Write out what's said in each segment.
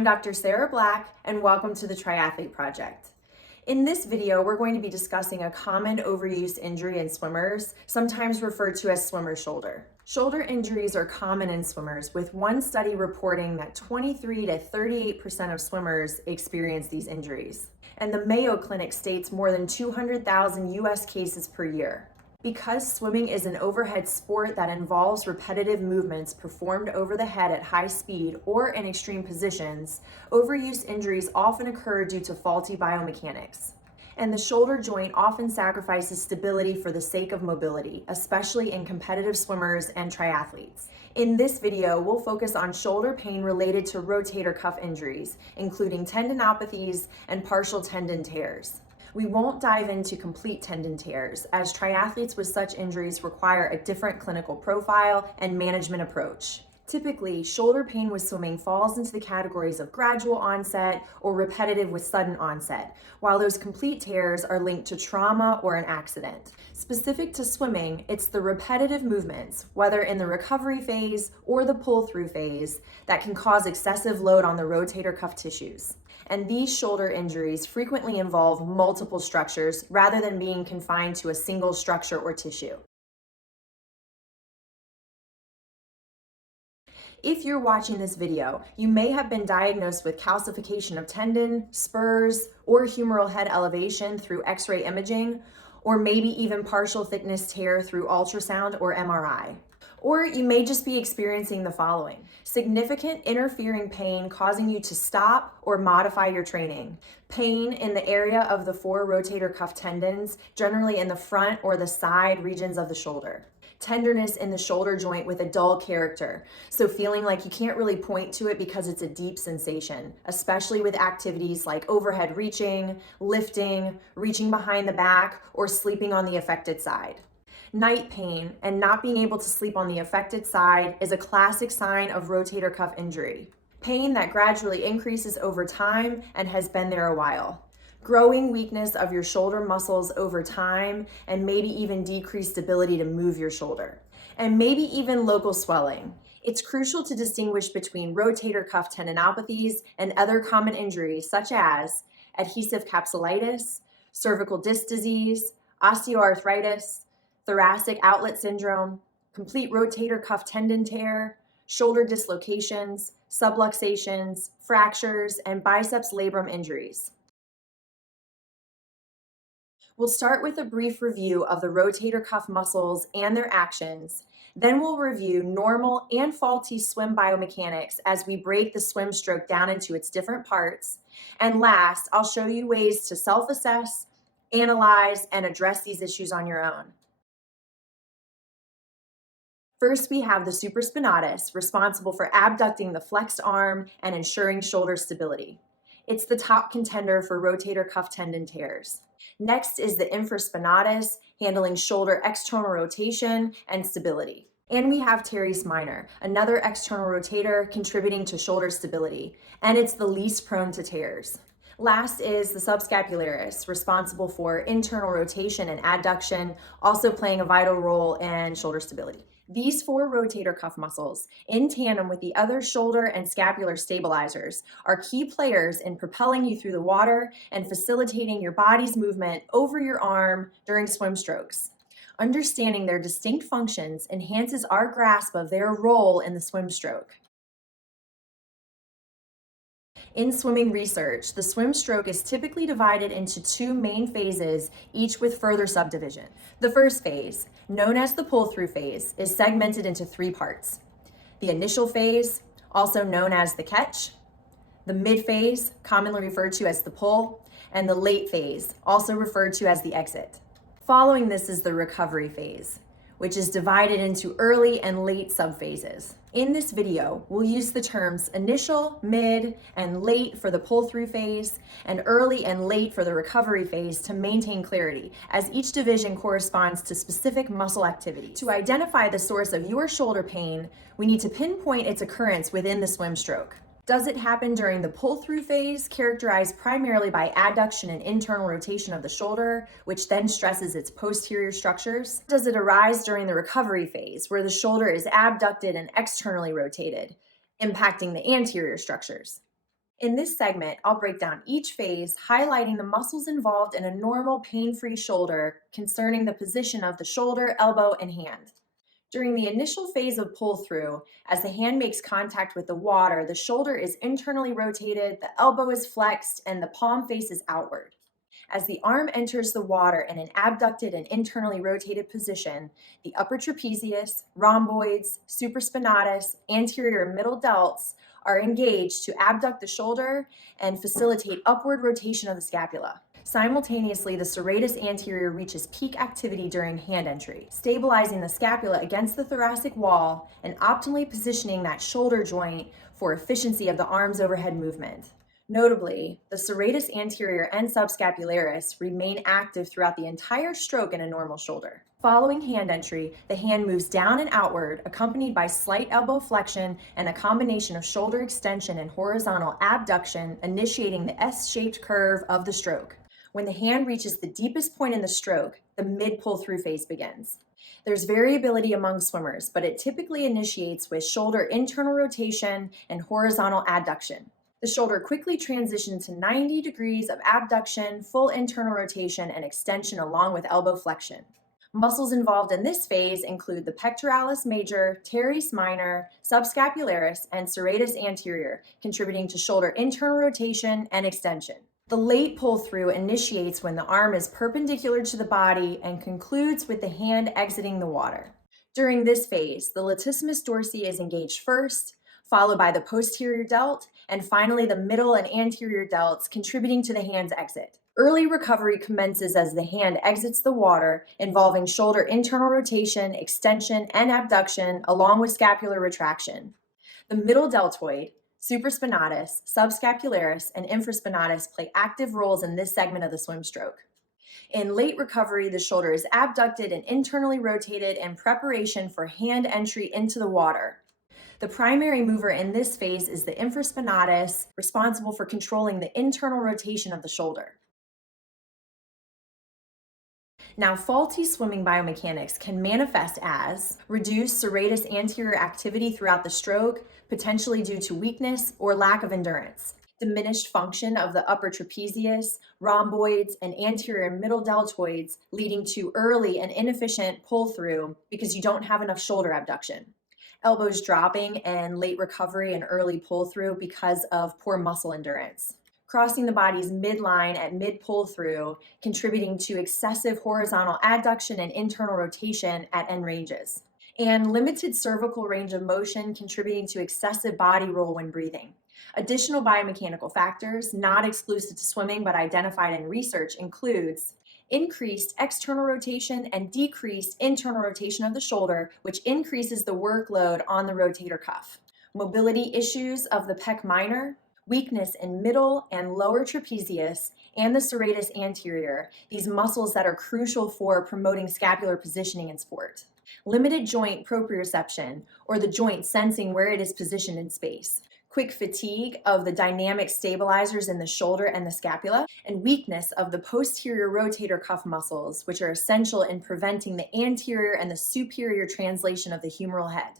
I'm Dr. Sarah Black, and welcome to the Triathlete Project. In this video, we're going to be discussing a common overuse injury in swimmers, sometimes referred to as swimmer shoulder. Shoulder injuries are common in swimmers, with one study reporting that 23 to 38% of swimmers experience these injuries. And the Mayo Clinic states more than 200,000 US cases per year. Because swimming is an overhead sport that involves repetitive movements performed over the head at high speed or in extreme positions, overuse injuries often occur due to faulty biomechanics. And the shoulder joint often sacrifices stability for the sake of mobility, especially in competitive swimmers and triathletes. In this video, we'll focus on shoulder pain related to rotator cuff injuries, including tendinopathies and partial tendon tears. We won't dive into complete tendon tears, as triathletes with such injuries require a different clinical profile and management approach. Typically, shoulder pain with swimming falls into the categories of gradual onset or repetitive with sudden onset, while those complete tears are linked to trauma or an accident. Specific to swimming, it's the repetitive movements, whether in the recovery phase or the pull-through phase, that can cause excessive load on the rotator cuff tissues. And these shoulder injuries frequently involve multiple structures rather than being confined to a single structure or tissue. If you're watching this video, you may have been diagnosed with calcification of tendon, spurs, or humeral head elevation through X-ray imaging, or maybe even partial thickness tear through ultrasound or MRI. Or you may just be experiencing the following: significant interfering pain causing you to stop or modify your training, pain in the area of the four rotator cuff tendons, generally in the front or the side regions of the shoulder, tenderness in the shoulder joint with a dull character, so feeling like you can't really point to it because it's a deep sensation, especially with activities like overhead reaching, lifting, reaching behind the back, or sleeping on the affected side. Night pain and not being able to sleep on the affected side is a classic sign of rotator cuff injury. Pain that gradually increases over time and has been there a while. Growing weakness of your shoulder muscles over time and maybe even decreased ability to move your shoulder. And maybe even local swelling. It's crucial to distinguish between rotator cuff tendinopathies and other common injuries such as adhesive capsulitis, cervical disc disease, osteoarthritis, thoracic outlet syndrome, complete rotator cuff tendon tear, shoulder dislocations, subluxations, fractures, and biceps labrum injuries. We'll start with a brief review of the rotator cuff muscles and their actions. Then we'll review normal and faulty swim biomechanics as we break the swim stroke down into its different parts. And last, I'll show you ways to self-assess, analyze, and address these issues on your own. First, we have the supraspinatus, responsible for abducting the flexed arm and ensuring shoulder stability. It's the top contender for rotator cuff tendon tears. Next is the infraspinatus, handling shoulder external rotation and stability. And we have teres minor, another external rotator contributing to shoulder stability, and it's the least prone to tears. Last is the subscapularis, responsible for internal rotation and adduction, also playing a vital role in shoulder stability. These four rotator cuff muscles, in tandem with the other shoulder and scapular stabilizers, are key players in propelling you through the water and facilitating your body's movement over your arm during swim strokes. Understanding their distinct functions enhances our grasp of their role in the swim stroke. In swimming research, the swim stroke is typically divided into two main phases, each with further subdivision. The first phase, known as the pull-through phase, is segmented into three parts. The initial phase, also known as the catch, the mid phase, commonly referred to as the pull, and the late phase, also referred to as the exit. Following this is the recovery phase, which is divided into early and late subphases. In this video, we'll use the terms initial, mid, and late for the pull-through phase, and early and late for the recovery phase to maintain clarity, as each division corresponds to specific muscle activity. To identify the source of your shoulder pain, we need to pinpoint its occurrence within the swim stroke. Does it happen during the pull-through phase, characterized primarily by adduction and internal rotation of the shoulder, which then stresses its posterior structures? Does it arise during the recovery phase, where the shoulder is abducted and externally rotated, impacting the anterior structures? In this segment, I'll break down each phase, highlighting the muscles involved in a normal, pain-free shoulder, concerning the position of the shoulder, elbow, and hand. During the initial phase of pull-through, as the hand makes contact with the water, the shoulder is internally rotated, the elbow is flexed, and the palm faces outward. As the arm enters the water in an abducted and internally rotated position, the upper trapezius, rhomboids, supraspinatus, anterior and middle delts are engaged to abduct the shoulder and facilitate upward rotation of the scapula. Simultaneously, the serratus anterior reaches peak activity during hand entry, stabilizing the scapula against the thoracic wall and optimally positioning that shoulder joint for efficiency of the arm's overhead movement. Notably, the serratus anterior and subscapularis remain active throughout the entire stroke in a normal shoulder. Following hand entry, the hand moves down and outward, accompanied by slight elbow flexion and a combination of shoulder extension and horizontal abduction, initiating the S-shaped curve of the stroke. When the hand reaches the deepest point in the stroke, the mid-pull-through phase begins. There's variability among swimmers, but it typically initiates with shoulder internal rotation and horizontal adduction. The shoulder quickly transitions to 90 degrees of abduction, full internal rotation, and extension along with elbow flexion. Muscles involved in this phase include the pectoralis major, teres minor, subscapularis, and serratus anterior, contributing to shoulder internal rotation and extension. The late pull-through initiates when the arm is perpendicular to the body and concludes with the hand exiting the water. During this phase, the latissimus dorsi is engaged first, followed by the posterior delt, and finally the middle and anterior delts, contributing to the hand's exit. Early recovery commences as the hand exits the water, involving shoulder internal rotation, extension, and abduction, along with scapular retraction. The middle deltoid, supraspinatus, subscapularis, and infraspinatus play active roles in this segment of the swim stroke. In late recovery, the shoulder is abducted and internally rotated in preparation for hand entry into the water. The primary mover in this phase is the infraspinatus, responsible for controlling the internal rotation of the shoulder. Now, faulty swimming biomechanics can manifest as reduced serratus anterior activity throughout the stroke, potentially due to weakness or lack of endurance, diminished function of the upper trapezius, rhomboids, and anterior and middle deltoids, leading to early and inefficient pull-through because you don't have enough shoulder abduction, elbows dropping and late recovery and early pull-through because of poor muscle endurance, crossing the body's midline at mid-pull-through, contributing to excessive horizontal adduction and internal rotation at end ranges, and limited cervical range of motion, contributing to excessive body roll when breathing. Additional biomechanical factors, not exclusive to swimming but identified in research, includes increased external rotation and decreased internal rotation of the shoulder, which increases the workload on the rotator cuff, mobility issues of the pec minor, weakness in middle and lower trapezius, and the serratus anterior, these muscles that are crucial for promoting scapular positioning in sport. Limited joint proprioception, or the joint sensing where it is positioned in space. Quick fatigue of the dynamic stabilizers in the shoulder and the scapula, and weakness of the posterior rotator cuff muscles, which are essential in preventing the anterior and the superior translation of the humeral head.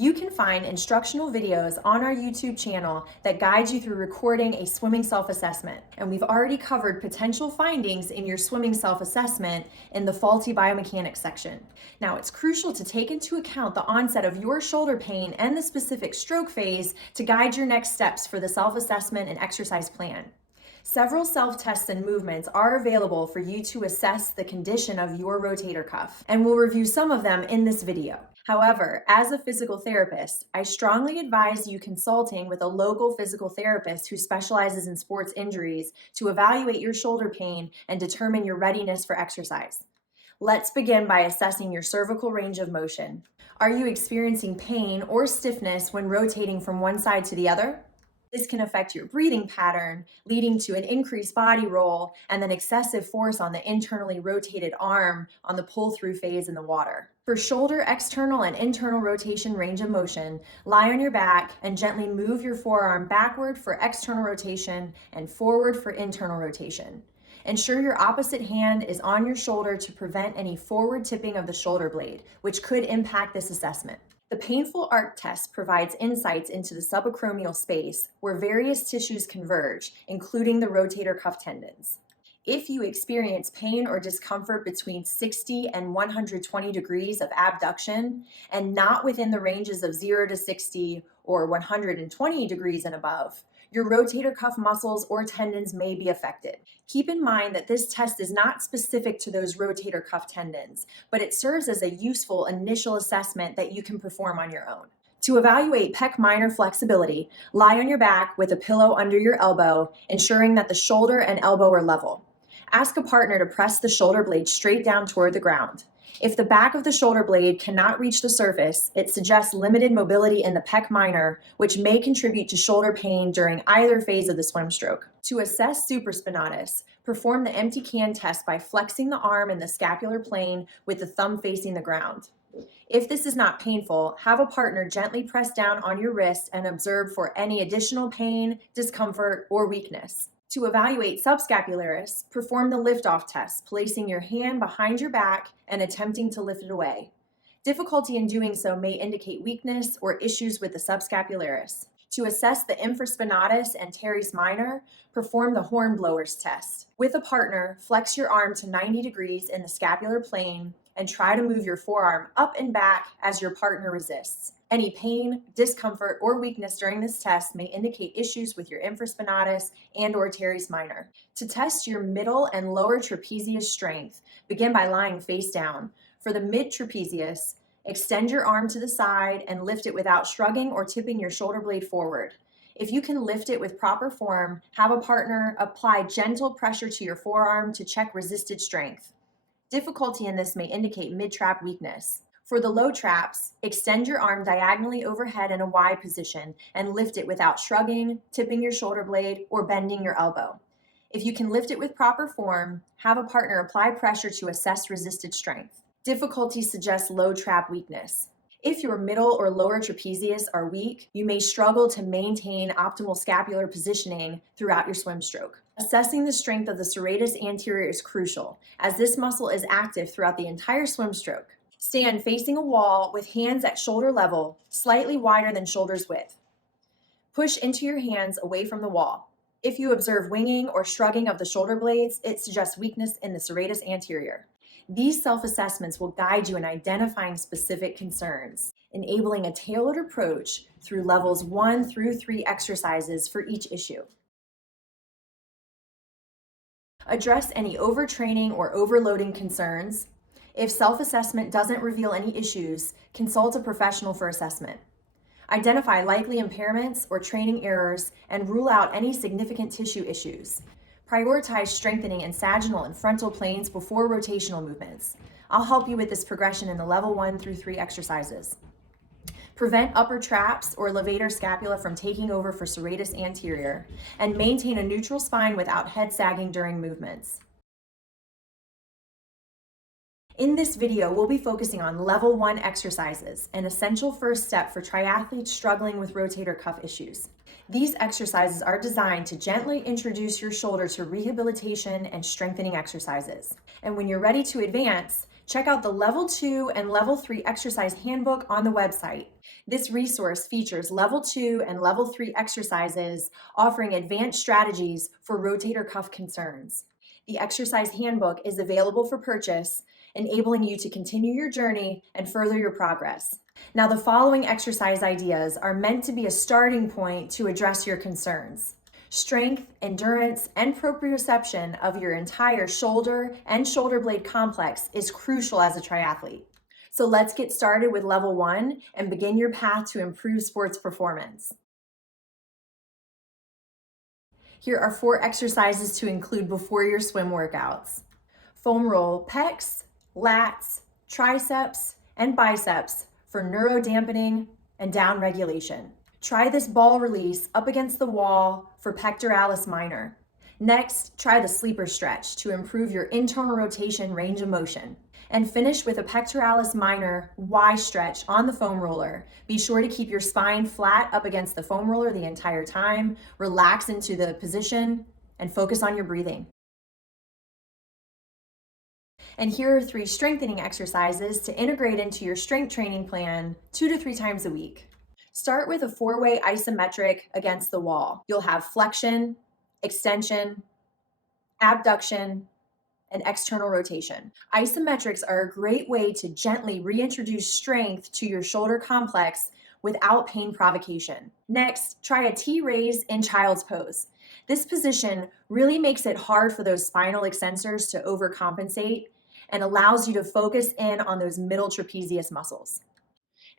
You can find instructional videos on our YouTube channel that guide you through recording a swimming self-assessment. And we've already covered potential findings in your swimming self-assessment in the faulty biomechanics section. Now, it's crucial to take into account the onset of your shoulder pain and the specific stroke phase to guide your next steps for the self-assessment and exercise plan. Several self-tests and movements are available for you to assess the condition of your rotator cuff, and we'll review some of them in this video. However, as a physical therapist, I strongly advise you consulting with a local physical therapist who specializes in sports injuries to evaluate your shoulder pain and determine your readiness for exercise. Let's begin by assessing your cervical range of motion. Are you experiencing pain or stiffness when rotating from one side to the other? This can affect your breathing pattern, leading to an increased body roll and then excessive force on the internally rotated arm on the pull-through phase in the water. For shoulder external and internal rotation range of motion, lie on your back and gently move your forearm backward for external rotation and forward for internal rotation. Ensure your opposite hand is on your shoulder to prevent any forward tipping of the shoulder blade, which could impact this assessment. The painful arc test provides insights into the subacromial space where various tissues converge, including the rotator cuff tendons. If you experience pain or discomfort between 60 and 120 degrees of abduction and not within the ranges of 0 to 60 or 120 degrees and above, your rotator cuff muscles or tendons may be affected. Keep in mind that this test is not specific to those rotator cuff tendons, but it serves as a useful initial assessment that you can perform on your own. To evaluate pec minor flexibility, lie on your back with a pillow under your elbow, ensuring that the shoulder and elbow are level. Ask a partner to press the shoulder blade straight down toward the ground. If the back of the shoulder blade cannot reach the surface, it suggests limited mobility in the pec minor, which may contribute to shoulder pain during either phase of the swim stroke. To assess supraspinatus, perform the empty can test by flexing the arm in the scapular plane with the thumb facing the ground. If this is not painful, have a partner gently press down on your wrist and observe for any additional pain, discomfort, or weakness. To evaluate subscapularis, perform the lift-off test, placing your hand behind your back and attempting to lift it away. Difficulty in doing so may indicate weakness or issues with the subscapularis. To assess the infraspinatus and teres minor, perform the hornblower's test. With a partner, flex your arm to 90 degrees in the scapular plane and try to move your forearm up and back as your partner resists. Any pain, discomfort, or weakness during this test may indicate issues with your infraspinatus and/or teres minor. To test your middle and lower trapezius strength, begin by lying face down. For the mid-trapezius, extend your arm to the side and lift it without shrugging or tipping your shoulder blade forward. If you can lift it with proper form, have a partner apply gentle pressure to your forearm to check resisted strength. Difficulty in this may indicate mid-trap weakness. For the low traps, extend your arm diagonally overhead in a Y position and lift it without shrugging, tipping your shoulder blade, or bending your elbow. If you can lift it with proper form, have a partner apply pressure to assess resisted strength. Difficulty suggests low trap weakness. If your middle or lower trapezius are weak, you may struggle to maintain optimal scapular positioning throughout your swim stroke. Assessing the strength of the serratus anterior is crucial, as this muscle is active throughout the entire swim stroke. Stand facing a wall with hands at shoulder level, slightly wider than shoulders width. Push into your hands away from the wall. If you observe winging or shrugging of the shoulder blades, it suggests weakness in the serratus anterior. These self-assessments will guide you in identifying specific concerns, enabling a tailored approach through levels 1 through 3 exercises for each issue. Address any overtraining or overloading concerns. If self-assessment doesn't reveal any issues, consult a professional for assessment. Identify likely impairments or training errors and rule out any significant tissue issues. Prioritize strengthening in sagittal and frontal planes before rotational movements. I'll help you with this progression in the level 1 through 3 exercises. Prevent upper traps or levator scapula from taking over for serratus anterior, and maintain a neutral spine without head sagging during movements. In this video, we'll be focusing on level 1 exercises, an essential first step for triathletes struggling with rotator cuff issues. These exercises are designed to gently introduce your shoulder to rehabilitation and strengthening exercises. And when you're ready to advance, check out the level 2 and level 3 exercise handbook on the website. This resource features level 2 and level 3 exercises offering advanced strategies for rotator cuff concerns. The exercise handbook is available for purchase, enabling you to continue your journey and further your progress. Now, the following exercise ideas are meant to be a starting point to address your concerns. Strength, endurance, and proprioception of your entire shoulder and shoulder blade complex is crucial as a triathlete. So let's get started with level 1 and begin your path to improve sports performance. Here are 4 exercises to include before your swim workouts. Foam roll pecs, lats, triceps, and biceps for neurodampening and down regulation. Try this ball release up against the wall for pectoralis minor. Next, try the sleeper stretch to improve your internal rotation range of motion. And finish with a pectoralis minor Y stretch on the foam roller. Be sure to keep your spine flat up against the foam roller the entire time. Relax into the position and focus on your breathing. And here are 3 strengthening exercises to integrate into your strength training plan 2 to 3 times a week. Start with a 4-way isometric against the wall. You'll have flexion, extension, abduction, and external rotation. Isometrics are a great way to gently reintroduce strength to your shoulder complex without pain provocation. Next, try a T-raise in child's pose. This position really makes it hard for those spinal extensors to overcompensate and allows you to focus in on those middle trapezius muscles.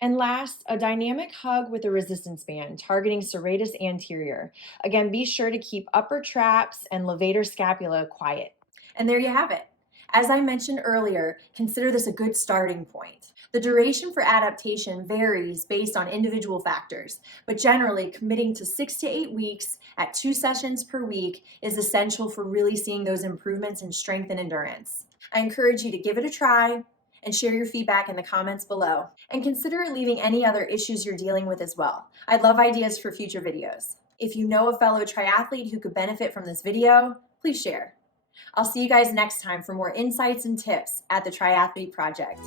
And last, a dynamic hug with a resistance band targeting serratus anterior. Again, be sure to keep upper traps and levator scapula quiet. And there you have it. As I mentioned earlier, consider this a good starting point. The duration for adaptation varies based on individual factors, but generally committing to 6 to 8 weeks at 2 sessions per week is essential for really seeing those improvements in strength and endurance. I encourage you to give it a try and share your feedback in the comments below. And consider leaving any other issues you're dealing with as well. I'd love ideas for future videos. If you know a fellow triathlete who could benefit from this video, please share. I'll see you guys next time for more insights and tips at the Triathlete Project.